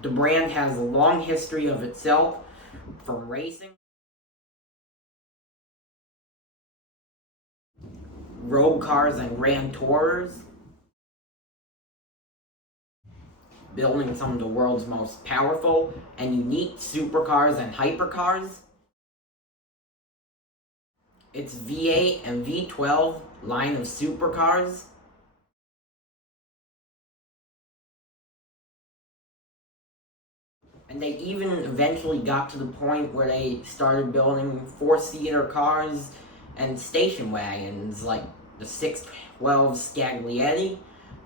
The brand has a long history of itself, from racing, road cars and grand tours, building some of the world's most powerful and unique supercars and hypercars. Its V8 and V12 line of supercars, and they even eventually got to the point where they started building four-seater cars and station wagons like the 612 Scaglietti,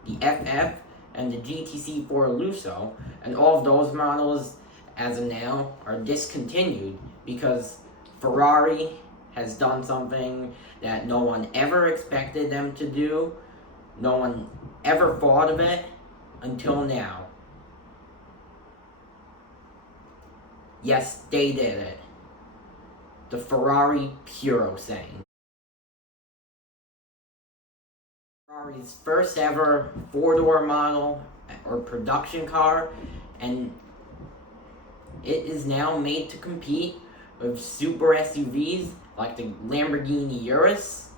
the FF, and the GTC 4 Lusso, and all of those models, as of now, are discontinued because Ferrari has done something that no one ever expected them to do. No one ever thought of it until now. Yes, they did it. The Ferrari Purosangue. Ferrari's first ever four-door model or production car, and it is now made to compete with super SUVs like the Lamborghini Urus,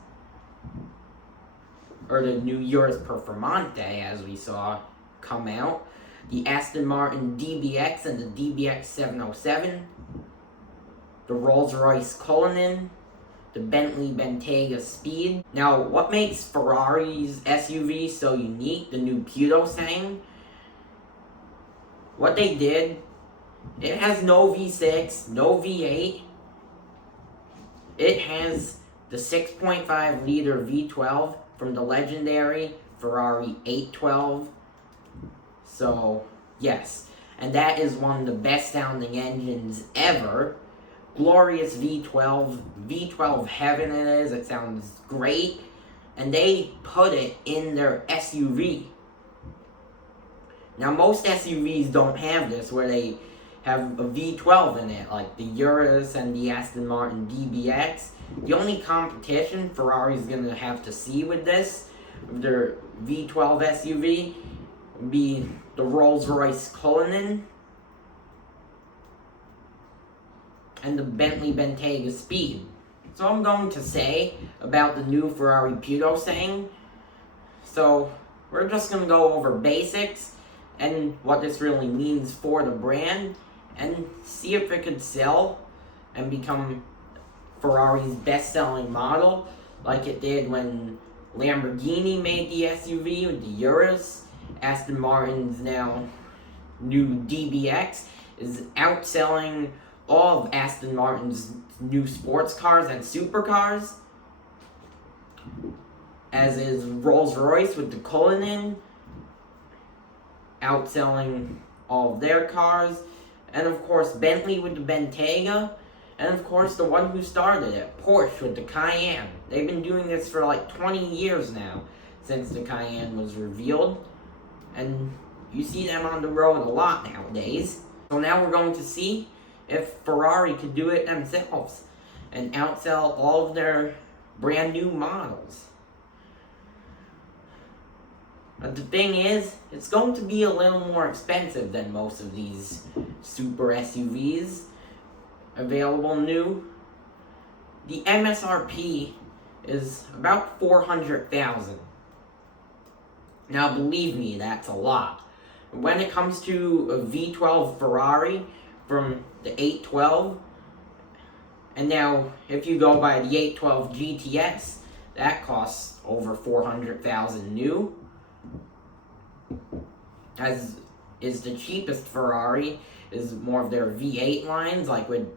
or the new Urus Performante as we saw come out, the Aston Martin DBX and the DBX 707, the Rolls-Royce Cullinan, the Bentley Bentayga Speed. Now, what makes Ferrari's SUV so unique, the new Purosangue, what they did, it has no V6, no V8. It has the 6.5 liter V12 from the legendary Ferrari 812. So, yes. And that is one of the best sounding engines ever. Glorious V12. V12 heaven it is. It sounds great. And they put it in their SUV. Now, most SUVs don't have this, where they have a V12 in it, like the Urus and the Aston Martin DBX. The only competition Ferrari's going to have to see with this, with their V12 SUV, would be the Rolls-Royce Cullinan and the Bentley Bentayga Speed. So I'm going to say about the new Ferrari Purosangue. So we're just going to go over basics and what this really means for the brand, and see if it could sell and become Ferrari's best-selling model like it did when Lamborghini made the SUV with the Urus. Aston Martin's now new DBX is outselling all of Aston Martin's new sports cars and supercars, as is Rolls-Royce with the Cullinan, outselling all of their cars, and of course Bentley with the Bentayga, and of course the one who started it, Porsche with the Cayenne. They've been doing this for like 20 years now, since the Cayenne was revealed, and you see them on the road a lot nowadays. So now we're going to see if Ferrari could do it themselves and outsell all of their brand new models. But the thing is, it's going to be a little more expensive than most of these super SUVs available new. The MSRP is about $400,000. Now, believe me, that's a lot. When it comes to a V12 Ferrari from the 812, and now if you go by the 812 GTS, that costs over $400,000 new. As is the cheapest Ferrari, is more of their V8 lines, like with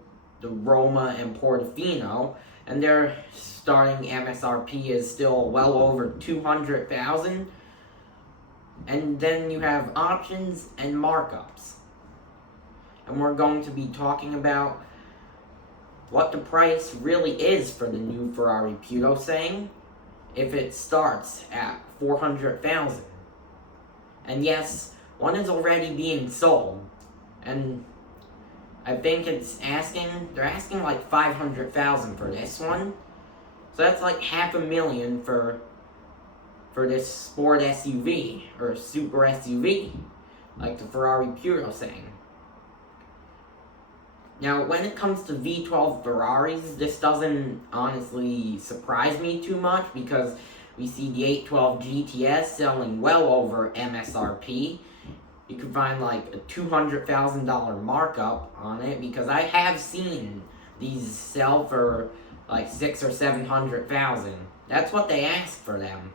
the Roma and Portofino, and their starting MSRP is still well over $200,000. And then you have options and markups. And we're going to be talking about what the price really is for the new Ferrari Purosangue if it starts at $400,000. And yes, one is already being sold, and I think they're asking like $500,000 for this one. So that's like $500,000 for this sport SUV, or super SUV. like the Ferrari Purosangue. Now, when it comes to V12 Ferraris, this doesn't honestly surprise me too much because we see the 812 GTS selling well over MSRP. You can find like a $200,000 markup on it because I have seen these sell for like $600,000 or $700,000. That's what they ask for them.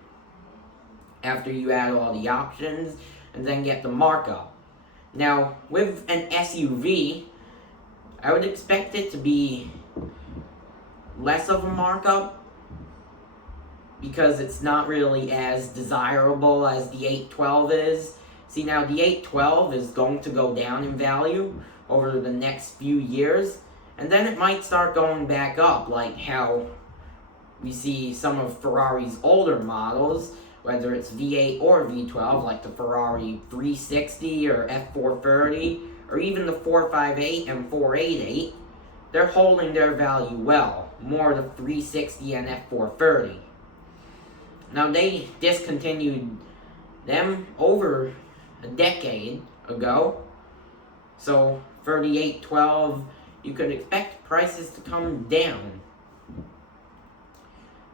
After you add all the options and then get the markup. Now, with an SUV, I would expect it to be less of a markup because it's not really as desirable as the 812 is. See, now the 812 is going to go down in value over the next few years, and then it might start going back up, like how we see some of Ferrari's older models, whether it's V8 or V12, like the Ferrari 360 or F430, or even the 458 and 488, they're holding their value well, more the 360 and F430. Now, they discontinued them over a decade ago, so for the 812, you could expect prices to come down.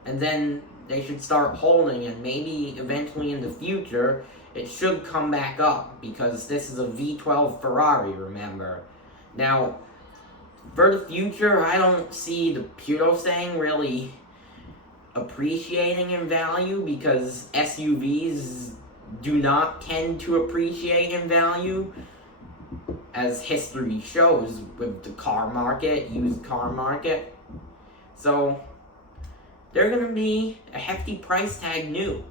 And then they should start holding, and maybe eventually in the future, it should come back up, because this is a V12 Ferrari, remember. Now, for the future, I don't see the Purosangue really appreciating in value, because SUVs do not tend to appreciate in value, as history shows with the car market, used car market. So, they're going to be a hefty price tag new.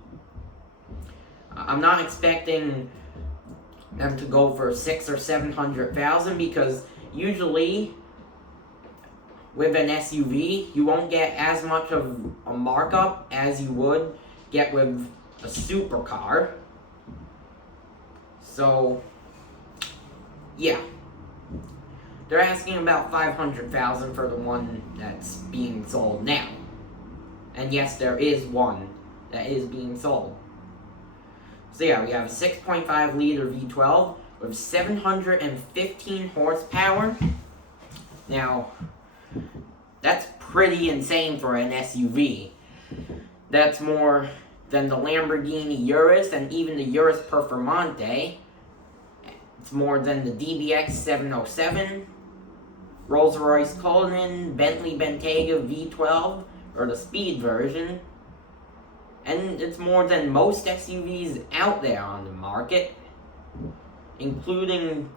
I'm not expecting them to go for $600,000 or $700,000 because usually with an SUV you won't get as much of a markup as you would get with a supercar. So yeah, they're asking about $500,000 for the one that's being sold now. And yes, there is one that is being sold. So yeah, we have a 6.5 liter V12 with 715 horsepower. Now, that's pretty insane for an SUV. That's more than the Lamborghini Urus and even the Urus Performante. It's more than the DBX 707, Rolls-Royce Cullinan, Bentley Bentayga V12, or the Speed version. And it's more than most SUVs out there on the market, including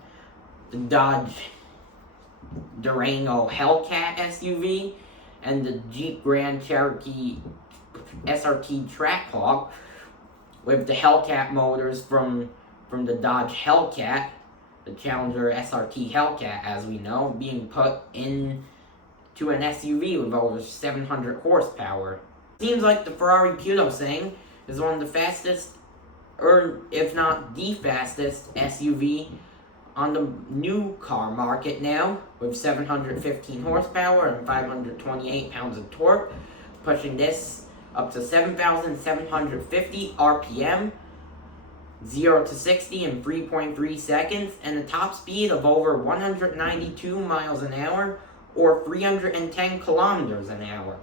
the Dodge Durango Hellcat SUV and the Jeep Grand Cherokee SRT Trackhawk, with the Hellcat motors from the Dodge Hellcat, the Challenger SRT Hellcat, as we know, being put into an SUV with over 700 horsepower. Seems like the Ferrari Purosangue is one of the fastest, or if not the fastest, SUV on the new car market now, with 715 horsepower and 528 pounds of torque, pushing this up to 7,750 RPM, 0 to 60 in 3.3 seconds, and a top speed of over 192 miles an hour, or 310 kilometers an hour.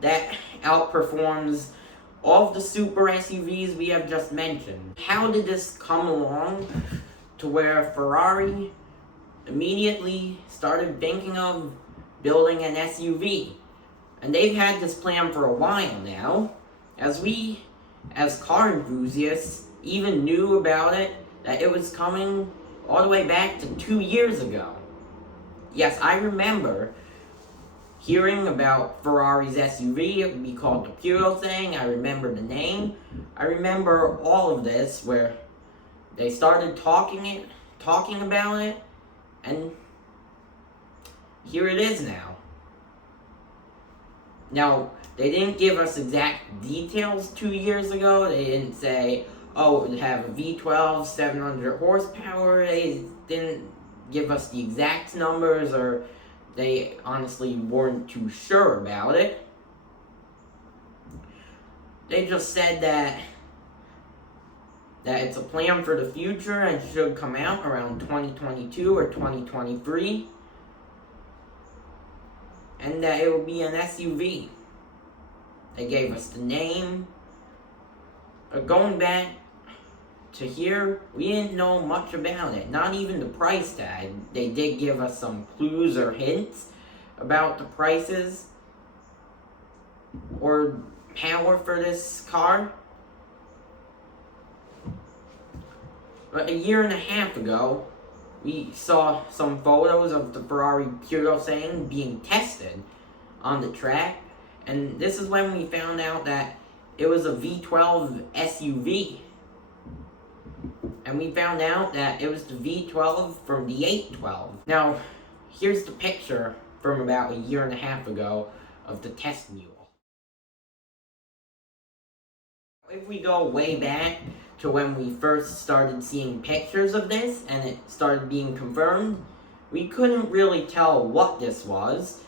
That outperforms all of the super SUVs we have just mentioned. How did this come along to where Ferrari immediately started thinking of building an SUV? And they've had this plan for a while now, as we, as car enthusiasts, even knew about it, that it was coming all the way back to 2 years ago. Yes, I remember hearing about Ferrari's SUV. It would be called the Purosangue. I remember the name. I remember all of this, where they started talking about it, and here it is now. Now, they didn't give us exact details 2 years ago. They didn't say, oh, it would have a V12, 700 horsepower. They didn't give us the exact numbers, or they honestly weren't too sure about it. They just said that that it's a plan for the future and should come out around 2022 or 2023, and that it will be an SUV. They gave us the name. But going back to here, we didn't know much about it, not even the price tag. They did give us some clues or hints about the prices or power for this car. But a year and a half ago, we saw some photos of the Ferrari Purosangue being tested on the track, and this is when we found out that it was a V12 SUV. And we found out that it was the V12 from the 812. Now, here's the picture from about a year and a half ago of the test mule. If we go way back to when we first started seeing pictures of this and it started being confirmed, we couldn't really tell what this was.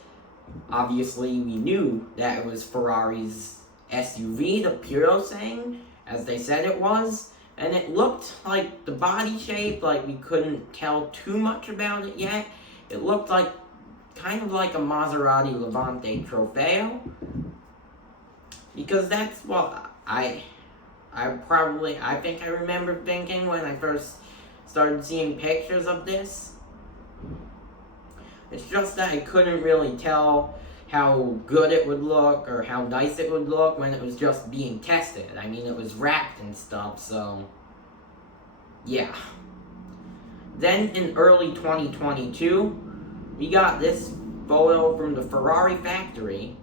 Obviously, we knew that it was Ferrari's SUV, the Purosangue, as they said it was. And it looked like the body shape, like we couldn't tell too much about it yet. It looked like, kind of like a Maserati Levante Trofeo. Because that's what I think I remember thinking when I first started seeing pictures of this. It's just that I couldn't really tell how good it would look or how nice it would look when it was just being tested. I mean, it was wrapped and stuff, so yeah. Then in early 2022, we got this photo from the Ferrari factory.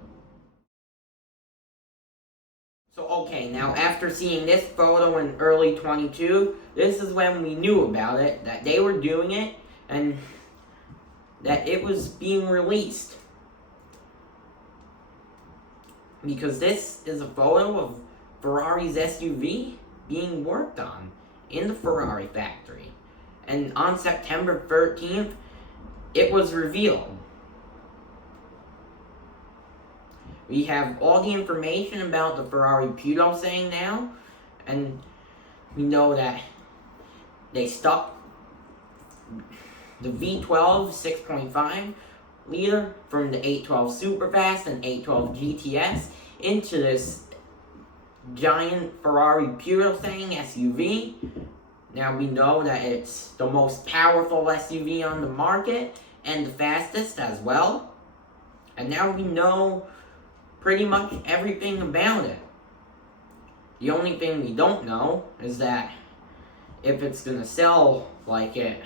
So okay, now after seeing this photo in early 22, this is when we knew about it, that they were doing it, and that it was being released. Because this is a photo of Ferrari's SUV being worked on in the Ferrari factory. And on September 13th, it was revealed. We have all the information about the Ferrari Purosangue now, and we know that they stuck the V12 6.5 liter from the 812 Superfast and 812 GTS into this giant Ferrari Purosangue SUV. Now we know that it's the most powerful SUV on the market and the fastest as well. And now we know pretty much everything about it. The only thing we don't know is that if it's gonna sell like it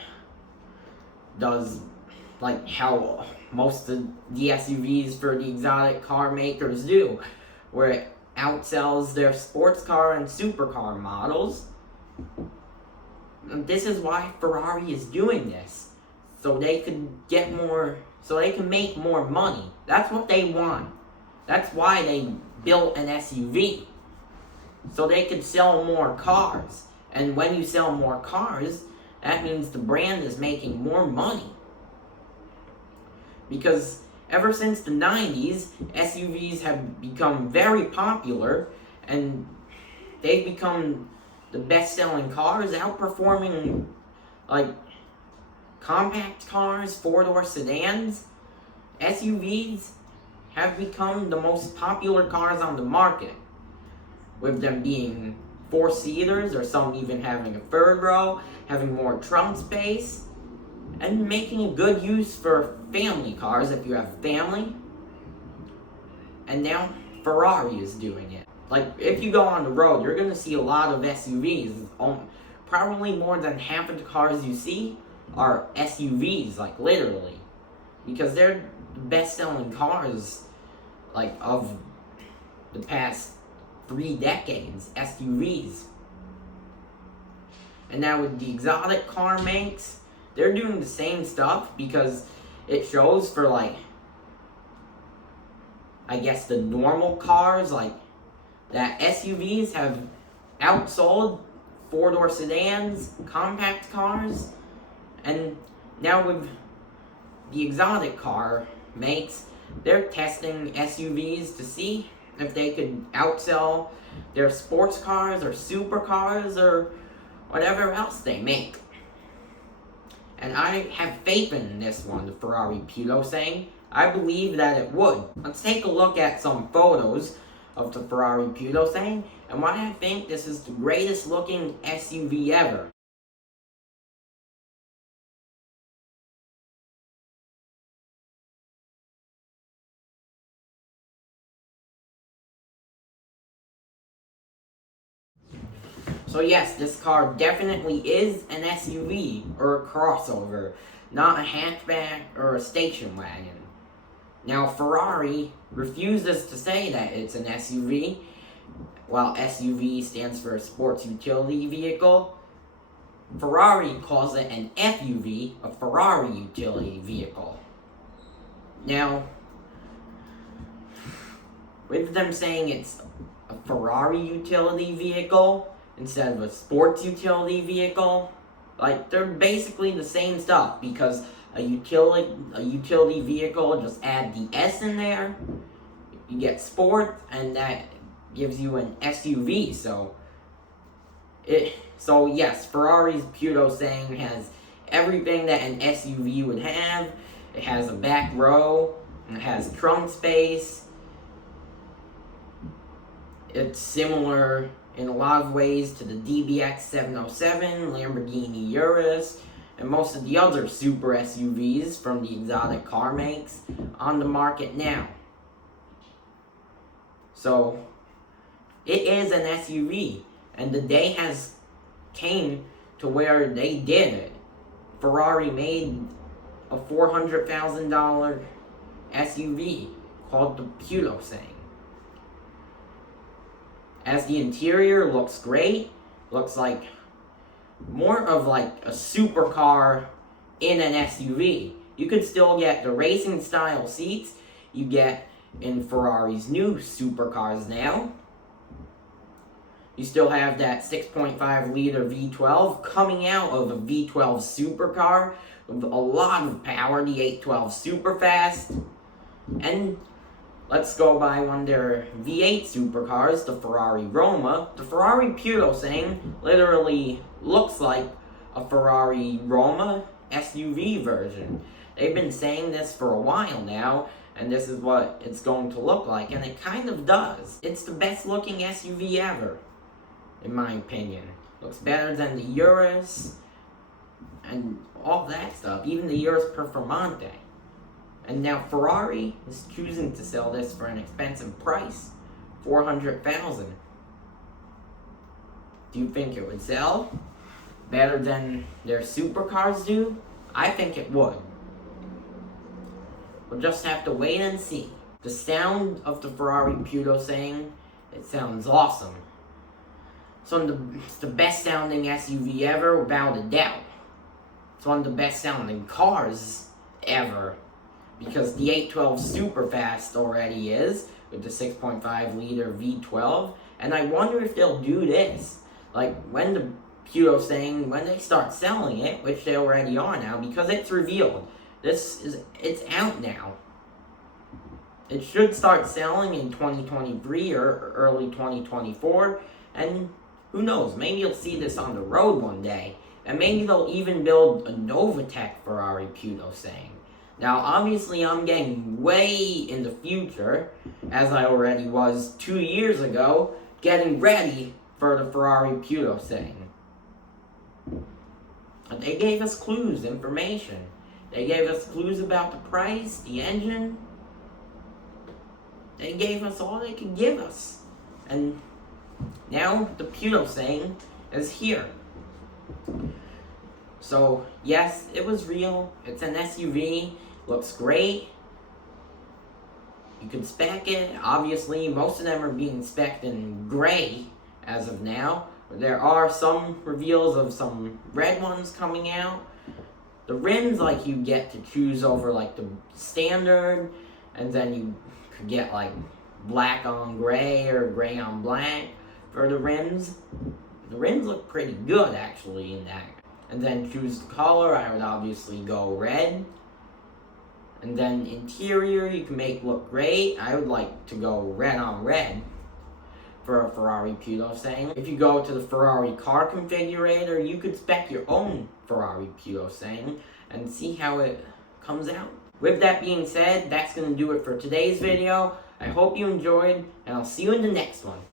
does, like how most of the SUVs for the exotic car makers do, where it outsells their sports car and supercar models. And this is why Ferrari is doing this, so they could get more, so they can make more money. That's what they want. That's why they built an SUV, so they could sell more cars. And when you sell more cars, that means the brand is making more money. Because ever since the 90s, SUVs have become very popular, and they've become the best-selling cars, outperforming like compact cars, four-door sedans. SUVs have become the most popular cars on the market, with them being four-seaters, or some even having a third row, having more trunk space, and making a good use for family cars if you have a family. And now Ferrari is doing it. Like, if you go on the road, you're going to see a lot of SUVs. Probably more than half of the cars you see are SUVs, like literally. Because they're the best-selling cars, like, of the past 3 decades, SUVs. And now with the exotic car makes, they're doing the same stuff because it shows for, like, I guess the normal cars, like, that SUVs have outsold four-door sedans, compact cars, and now with the exotic car makes, they're testing SUVs to see if they could outsell their sports cars or supercars or whatever else they make. And I have faith in this one, the Ferrari Purosangue. I believe that it would. Let's take a look at some photos of the Ferrari Purosangue and why I think this is the greatest looking SUV ever. So yes, this car definitely is an SUV or a crossover, not a hatchback or a station wagon. Now Ferrari refuses to say that it's an SUV, while SUV stands for a sports utility vehicle. Ferrari calls it an FUV, a Ferrari utility vehicle. Now, with them saying it's a Ferrari utility vehicle instead of a sports utility vehicle, like, they're basically the same stuff, because a utility vehicle, just add the S in there, you get sport, and that gives you an SUV. So yes, Ferrari's Purosangue has everything that an SUV would have. It has a back row, it has trunk space. It's similar in a lot of ways to the DBX 707, Lamborghini Urus, and most of the other super SUVs from the exotic car makes on the market now. So, it is an SUV, and the day has came to where they did it. Ferrari made a $400,000 SUV called the Purosangue. As the interior looks great, looks like more of like a supercar in an SUV. You could still get the racing style seats you get in Ferrari's new supercars now. You still have that 6.5 liter V12 coming out of a V12 supercar with a lot of power, the 812 Superfast. And let's go by one of their V8 supercars, the Ferrari Roma. The Ferrari Purosangue literally looks like a Ferrari Roma SUV version. They've been saying this for a while now, and this is what it's going to look like, and it kind of does. It's the best looking SUV ever, in my opinion. Looks better than the Urus, and all that stuff, even the Urus Performante. And now Ferrari is choosing to sell this for an expensive price, $400,000. Do you think it would sell better than their supercars do? I think it would. We'll just have to wait and see. The sound of the Ferrari Purosangue, it sounds awesome. It's the best sounding SUV ever, without a doubt. It's one of the best sounding cars ever, because the 812 Superfast already is, with the 6.5 liter V12, and I wonder if they'll do this. Like, when the Purosangue, when they start selling it, which they already are now, because it's revealed. It's out now. It should start selling in 2023 or early 2024, and who knows, maybe you'll see this on the road one day, and maybe they'll even build a Novatech Ferrari Purosangue. Now, obviously, I'm getting way in the future, as I already was 2 years ago, getting ready for the Ferrari Purosangue. But they gave us clues, information. They gave us clues about the price, the engine. They gave us all they could give us. And now the Purosangue is here. So, yes, it was real. It's an SUV. Looks great. You can spec it. Obviously, most of them are being spec'd in gray as of now. There are some reveals of some red ones coming out. The rims, like, you get to choose over, like, the standard, and then you could get, like, black on gray or gray on black for the rims. The rims look pretty good, actually, in that. And then choose the color. I would obviously go red. And then interior, you can make look great. I would like to go red on red. for a Ferrari Purosangue. If you go to the Ferrari car configurator, you could spec your own Ferrari Purosangue and see how it comes out. With that being said, that's going to do it for today's video. I hope you enjoyed, and I'll see you in the next one.